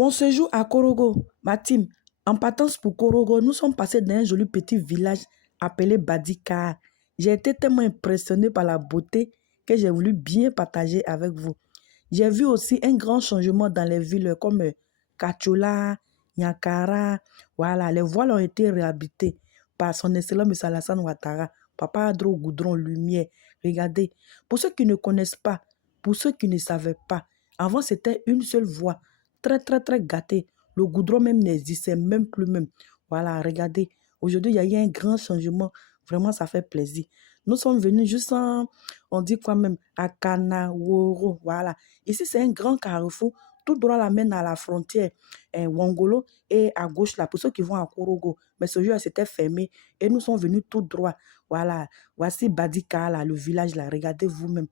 Mon séjour à Korogo, ma team, en partance pour Korogo, nous sommes passés dans un joli petit village appelé Badika. J'ai été tellement impressionné par la beauté que j'ai voulu bien partager avec vous. J'ai vu aussi un grand changement dans les villes comme Kachola, Nyakara. Voilà, les voiles ont été réhabilitées par son excellent M. Alassane Ouattara. Papa Adro Goudron Lumière. Regardez, pour ceux qui ne connaissent pas, pour ceux qui ne savaient pas, avant c'était une seule voie, très très très gâtée. Le goudron même n'existait même plus même. Voilà, regardez, aujourd'hui il y a eu un grand changement. Vraiment, ça fait plaisir. Nous sommes venus juste on dit quoi même, à Kanaworo. Voilà. Ici, c'est un grand carrefour. Tout droit la mène à la frontière Wangolo et à gauche là, pour ceux qui vont à Korogo. Mais ce jour, c'était fermé et nous sommes venus tout droit. Voilà. Voici Badika, là, le village là. Regardez vous-même.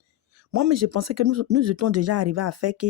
Moi, mais je pensais que nous étions déjà arrivés à Feke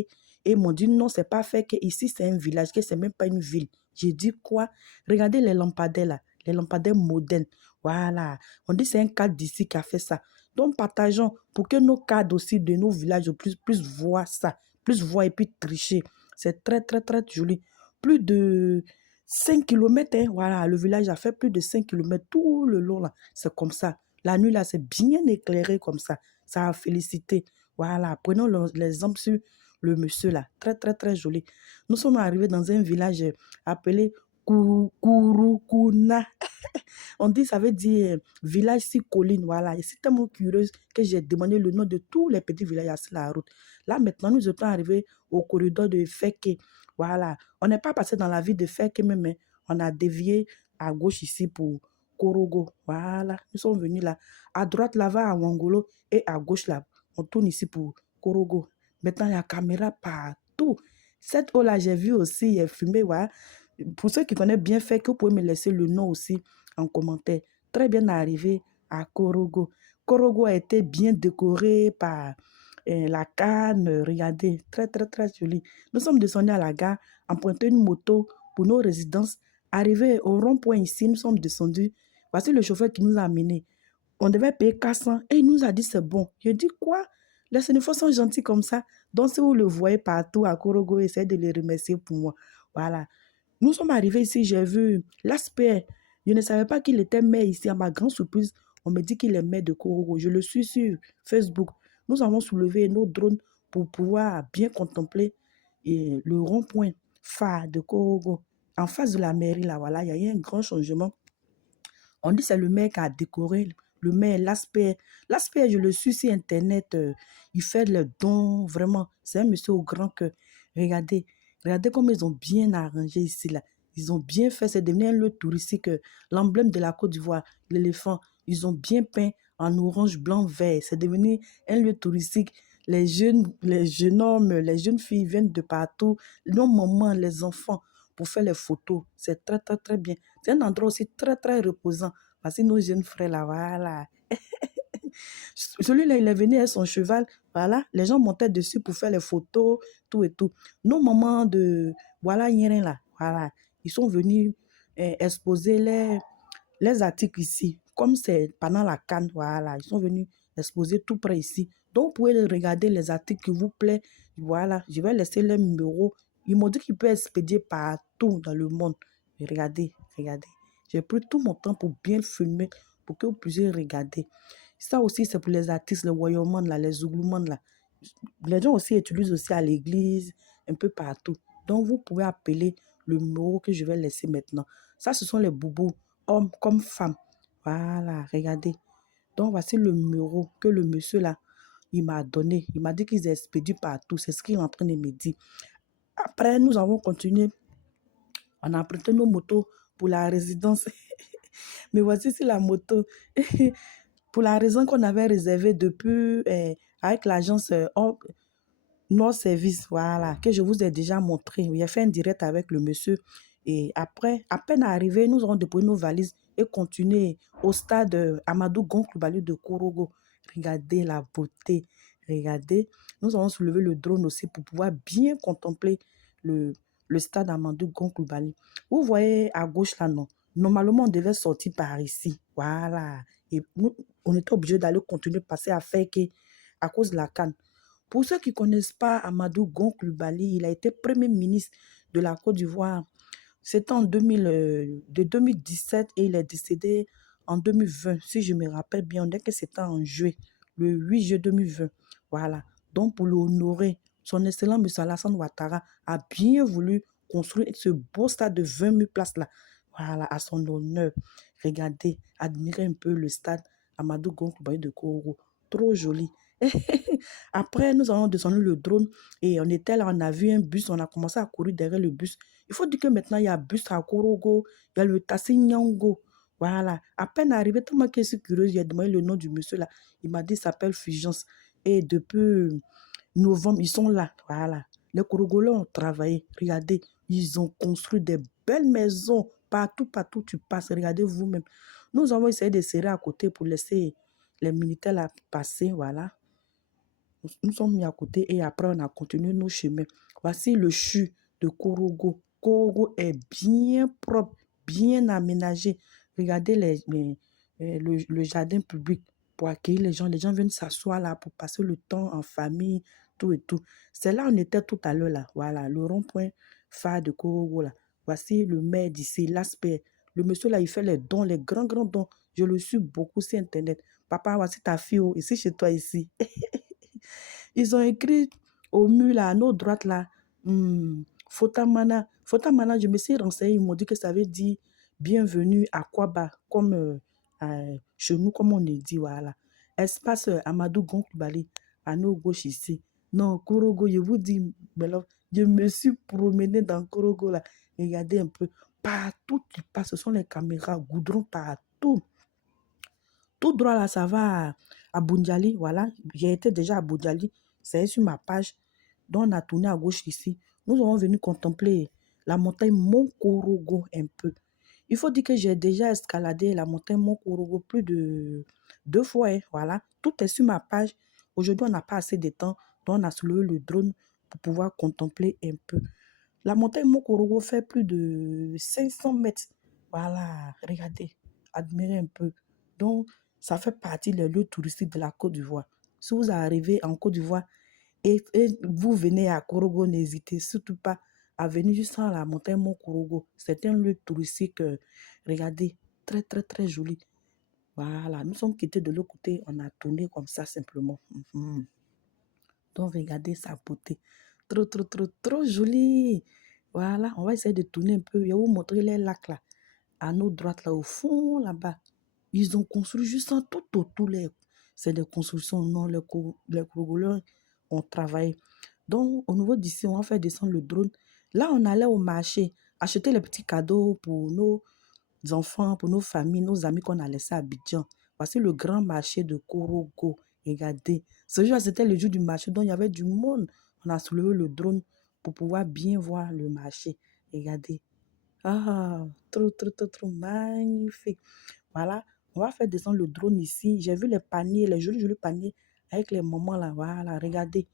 et ils m'ont dit non, c'est pas Feke. Ici, c'est un village, que c'est même pas une ville. J'ai dit quoi? Regardez les lampadaires là, les lampadaires modernes. Voilà. On dit que c'est un cadre d'ici qui a fait ça. Donc, partageons pour que nos cadres aussi de nos villages plus voient ça, plus voient et puis tricher. C'est très, très, très joli. Plus de 5 kilomètres, hein. Voilà, le village a fait plus de 5 kilomètres tout le long là. C'est comme ça. La nuit là, c'est bien éclairé comme ça. Ça a félicité. Voilà, prenons l'exemple sur le monsieur là. Très, très, très joli. Nous sommes arrivés dans un village appelé Kurukuna. On dit, ça veut dire village sur colline. Voilà. Et c'est tellement curieuse que j'ai demandé le nom de tous les petits villages sur la route. Là, maintenant, nous sommes arrivés au corridor de Feke. Voilà. On n'est pas passé dans la ville de Feke même, mais on a dévié à gauche ici pour Korogo. Voilà. Nous sommes venus là. À droite, là-bas, à Wangolo. Et à gauche, là, on tourne ici pour Korogo. Maintenant, il y a caméra partout. Cette eau-là, j'ai vu aussi, il est fumé. Voilà. Pour ceux qui connaissent bien Feke, vous pouvez me laisser le nom aussi en commentaire. Très bien arrivé à Korogo. Korogo a été bien décoré par la canne. Regardez, très, très, très joli. Nous sommes descendus à la gare, emprunté une moto pour nos résidences. Arrivé au rond-point ici, nous sommes descendus. Voici le chauffeur qui nous a amenés. On devait payer 400 et il nous a dit c'est bon. Je dis quoi? Les Sénéfois sont gentils comme ça. Donc si vous le voyez partout à Korogo, essayez de les remercier pour moi. Voilà. Nous sommes arrivés ici, j'ai vu l'aspect. Je ne savais pas qu'il était maire ici. À ma grande surprise, on me dit qu'il est maire de Korogo. Je le suis sur Facebook. Nous avons soulevé nos drones pour pouvoir bien contempler le rond-point phare de Korogo. En face de la mairie, là, voilà, il y a eu un grand changement. On dit que c'est le maire qui a décoré, le maire, l'aspect. L'aspect, je le suis sur Internet. Il fait le don, vraiment. C'est un monsieur au grand cœur. Regardez, regardez comme ils ont bien arrangé ici, là. Ils ont bien fait, c'est devenu un lieu touristique. L'emblème de la Côte d'Ivoire, l'éléphant, ils ont bien peint en orange, blanc, vert. C'est devenu un lieu touristique. Les jeunes hommes, les jeunes filles viennent de partout. Nos mamans, les enfants, pour faire les photos. C'est très, très, très bien. C'est un endroit aussi très, très reposant. Parce que nos jeunes frères là, voilà. Celui-là, il est venu avec son cheval. Voilà. Les gens montaient dessus pour faire les photos, tout et tout. Nos mamans de, voilà, rien là. Voilà. Ils sont venus exposer les articles ici. Comme c'est pendant la canne, voilà. Ils sont venus exposer tout près ici. Donc, vous pouvez regarder les articles qui vous plaisent. Voilà. Je vais laisser le numéro. Ils m'ont dit qu'ils peuvent expédier partout dans le monde. Mais regardez, regardez. J'ai pris tout mon temps pour bien filmer, pour que vous puissiez regarder. Ça aussi, c'est pour les artistes, les voyouman, là, les zouglouman, là. Les gens aussi utilisent aussi à l'église, un peu partout. Donc, vous pouvez appeler le numéro que je vais laisser maintenant. Ça, ce sont les boubous, hommes comme femmes. Voilà, regardez. Donc, voici le numéro que le monsieur, là, il m'a donné. Il m'a dit qu'ils expédient partout. C'est ce qu'il est en train de me dire. Après, nous avons continué. On a emprunté nos motos pour la résidence. Mais voici c'est la moto. Pour la raison qu'on avait réservée depuis avec l'agence Nord Service, voilà, que je vous ai déjà montré. J'ai fait un direct avec le monsieur. Et après, à peine arrivé, nous avons déposé nos valises et continué au stade Amadou Gon Coulibaly de Korogo. Regardez la beauté. Regardez. Nous avons soulevé le drone aussi pour pouvoir bien contempler le, le stade Amadou Gon Coulibaly. Vous voyez à gauche là, non? Normalement, on devait sortir par ici. Voilà. Et nous, on était obligé d'aller continuer de passer à Feke à cause de la canne. Pour ceux qui ne connaissent pas Amadou Gon Coulibaly, il a été premier ministre de la Côte d'Ivoire. C'était en 2017 et il est décédé en 2020, si je me rappelle bien. On dit que c'était en juillet, le 8 juillet 2020. Voilà. Donc, pour l'honorer, son excellent M. Alassane Ouattara a bien voulu construire ce beau stade de 20 000 places là. Voilà, à son honneur. Regardez, admirez un peu le stade Amadou Gon Coulibaly de Korogo. Trop joli. Après, nous avons descendu le drone et on était là, on a vu un bus, on a commencé à courir derrière le bus. Il faut dire que maintenant, il y a bus à Korogo, il y a le Tassi Nyango. Voilà. À peine arrivé, tellement que je suis curieuse, j'ai demandé le nom du monsieur là. Il m'a dit, il s'appelle Fulgence. Et depuis novembre, ils sont là. Voilà. Les Korogolais ont travaillé. Regardez, ils ont construit des belles maisons. Partout, partout, tu passes. Regardez vous-même. Nous avons essayé de serrer à côté pour laisser les militaires là passer. Voilà. Nous sommes mis à côté et après on a continué nos chemins. Voici le CHU de Korogo. Korogo est bien propre, bien aménagé. Regardez le jardin public pour accueillir les gens. Les gens viennent s'asseoir là pour passer le temps en famille, tout et tout. C'est là où on était tout à l'heure là. Voilà, le rond-point phare de Korogo là. Voici le maire d'ici, l'aspect. Le monsieur là, il fait les dons, les grands, grands dons. Je le suis beaucoup sur Internet. Papa, voici ta fille ici chez toi ici. Ils ont écrit au mur là, à notre droite là, Fotamana. Fotamana, je me suis renseignée, ils m'ont dit que ça veut dire bienvenue à Kwaba, comme chez nous, comme on dit, voilà. Espace Amadou Gon Coulibaly, à nos gauches ici. Non, Korogo, je vous dis, je me suis promenée dans Korogo là. Regardez un peu, partout tu passes, ce sont les caméras, goudron partout. Tout droit là, ça va à Boundiali, voilà. J'ai été déjà à Boundiali, c'est sur ma page. Donc on a tourné à gauche ici. Nous sommes venus contempler la montagne Mont Korogo un peu. Il faut dire que j'ai déjà escaladé la montagne Mont Korogo plus de 2 fois, hein, voilà. Tout est sur ma page. Aujourd'hui, on n'a pas assez de temps, donc on a soulevé le drone pour pouvoir contempler un peu. La montagne Mont Korogo fait plus de 500 mètres. Voilà, regardez, admirez un peu. Donc, ça fait partie des lieux touristiques de la Côte d'Ivoire. Si vous arrivez en Côte d'Ivoire et vous venez à Korogo, n'hésitez surtout pas à venir juste à la montagne Mont Korogo. C'est un lieu touristique, regardez, très, très, très joli. Voilà, nous sommes quittés de l'autre côté, on a tourné comme ça simplement. Donc, regardez sa beauté. Trop, trop, trop, trop joli. Voilà, on va essayer de tourner un peu. Je vais vous montrer les lacs là. À notre droite, là, au fond, là-bas. Ils ont construit juste en tout autour. C'est des constructions, non, les Congolais ont travaillé. Donc, au niveau d'ici, on va faire descendre le drone. Là, on allait au marché, acheter les petits cadeaux pour nos enfants, pour nos familles, nos amis qu'on a laissés à Abidjan. Voici le grand marché de Korogo. Regardez. Ce jour, c'était le jour du marché, donc il y avait du monde. On a soulevé le drone pour pouvoir bien voir le marché. Regardez. Ah, trop, trop, trop, trop magnifique. Voilà. On va faire descendre le drone ici. J'ai vu les paniers, les jolis, jolis paniers avec les mamans là. Voilà, regardez.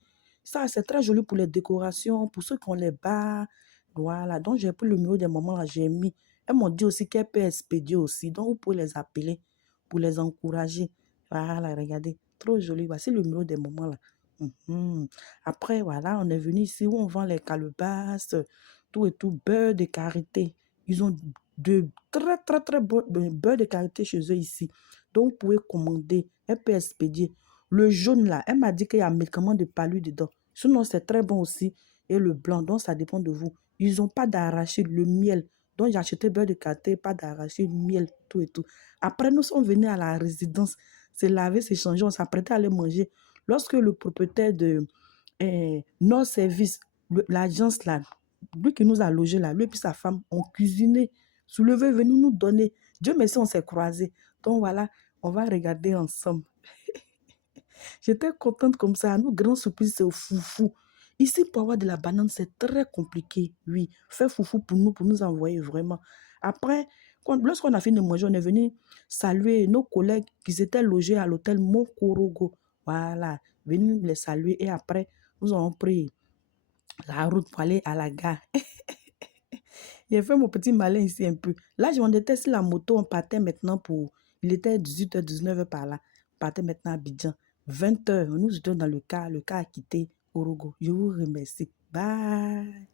Ça, c'est très joli pour les décorations, pour ceux qui ont les bars. Voilà. Donc, j'ai pris le numéro des mamans là, j'ai mis. Elles m'ont dit aussi qu'elles peuvent expédier aussi. Donc, vous pouvez les appeler pour les encourager. Voilà, regardez. Trop joli. Voici le numéro des mamans là. Après, voilà, on est venu ici où on vend les calebasses, tout et tout, beurre de karité. Ils ont de très, très, très bon beurre de karité chez eux ici. Donc, vous pouvez commander, elle peut expédier. Le jaune là, elle m'a dit qu'il y a un médicament de palu dedans. Sinon, c'est très bon aussi. Et le blanc, donc ça dépend de vous. Ils n'ont pas d'arachide, le miel. Donc, j'ai acheté beurre de karité, pas d'arachide, miel, tout et tout. Après, nous sommes venus à la résidence, se laver, se changer, on s'apprêtait à aller manger. Lorsque le propriétaire de nos services, l'agence là, lui qui nous a logés là, lui et puis sa femme ont cuisiné, soulevé, venu nous donner. Dieu merci, on s'est croisés. Donc voilà, on va regarder ensemble. J'étais contente comme ça. Nous, grand surprise, c'est au foufou. Ici, pour avoir de la banane, c'est très compliqué. Oui, faire foufou pour nous envoyer vraiment. Après, lorsqu'on a fini de manger, on est venu saluer nos collègues qui étaient logés à l'hôtel Mokorogo. Voilà, venir les saluer et après, nous avons pris la route pour aller à la gare. J'ai fait mon petit malin ici un peu. Là, on était sur la moto, on partait maintenant pour... Il était 18h, 19h par là. On partait maintenant à Abidjan. 20h, nous étions dans le car a quitté Korogo. Je vous remercie. Bye.